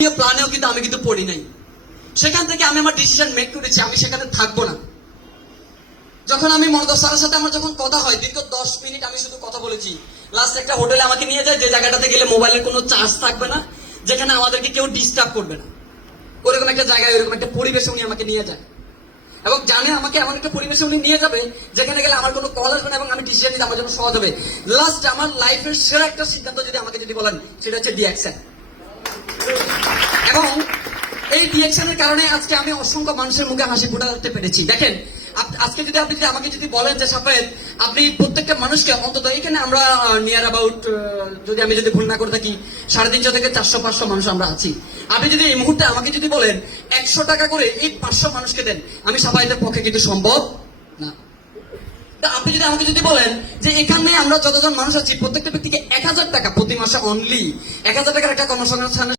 প্ল্যানেও কিন্তু আমি কিন্তু পড়ি নাই। সেখান থেকে আমি আমার ডিসিশন মেক করেছি আমি সেখানে থাকবো না। যখন আমি মনোদর স্যারের সাথে আমার যখন কথা হয় দীর্ঘ 10 মিনিট আমি শুধু কথা বলেছি। লাস্ট একটা হোটেলে আমাকে নিয়ে যায় যে জায়গাটাতে গেলে মোবাইলের কোনো চার্জ থাকবে না, যেখানে আমাদেরকে কেউ ডিস্টার্ব করবে না, ওরকম একটা জায়গায় ওরকম একটা পরিবেশে উনি আমাকে নিয়ে যায় এবং জানে আমাকে এমন একটা পরিবেশে উনি নিয়ে যাবে যেখানে গেলে আমার কোনো কল আসবে না এবং আমি ডিসিশন নিতে আমার জন্য সহজ হবে। লাস্ট আমার লাইফের সেরা একটা সিদ্ধান্ত যদি আমাকে যদি বলেন সেটা হচ্ছে ডিএক্সএন। এবং এই ডিএকশনের কারণে আজকে আমি অসংখ্য মানুষের মুখে হাসি ফোটাতে পেরেছি। দেখেন আজকে যদি আপনি আমাকে যদি বলেন যে সাফেদ আপনি প্রত্যেকটা মানুষকে অন্তত এখানে আমরা নিয়ার অ্যাবাউট যদি আমি যদি ভুল না করে থাকি 350 থেকে 400-500 মানুষ আমরা আছি। আপনি যদি এই মুহূর্তে আমাকে যদি বলেন 100 টাকা করে এই 500 মানুষকে দেন, আমি সাফায়েতের পক্ষে কিন্তু সম্ভব না। আপনি যদি আমাকে যদি বলেন যে এখানে আমরা যতজন মানুষ আছি প্রত্যেকটা ব্যক্তিকে 1000 টাকা প্রতি মাসে অনলি 1000 টাকার একটা কর্মসংস্থানের